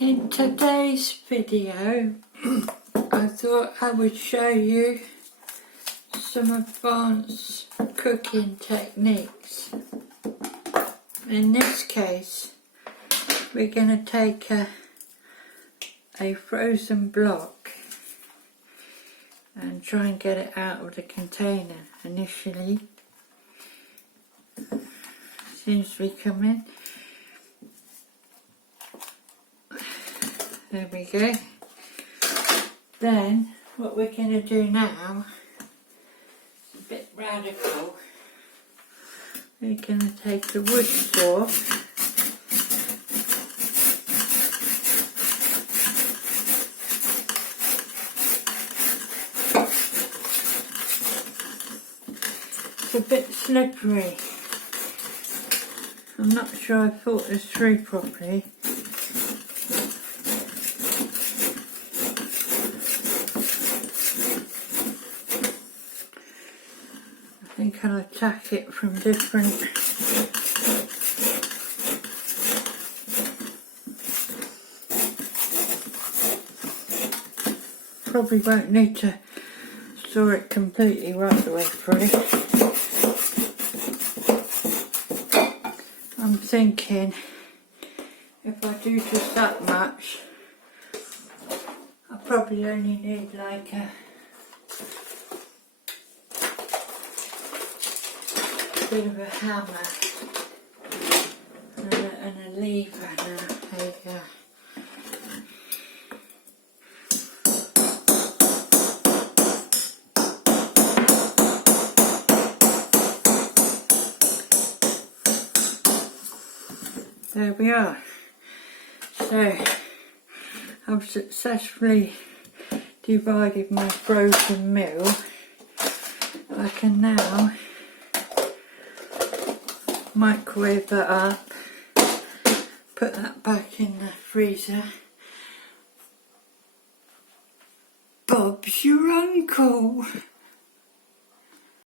In today's video, I thought I would show you some advanced cooking techniques. In this case, we're going to take a frozen block and try and get it out of the container initially. Seems to be coming. There we go. Then what we're going to do now is a bit radical. We're going to take the wood saw it's a bit slippery. I'm not sure I thought this through properly. I think I'll attack it from different probably won't need to saw it completely right the way through. I'm thinking if I do just that much, I probably only need like a bit of a hammer and a lever now. There you go. There we are. So I've successfully divided my frozen meal. I can now microwave that up, put that back in the freezer. Bob's your uncle.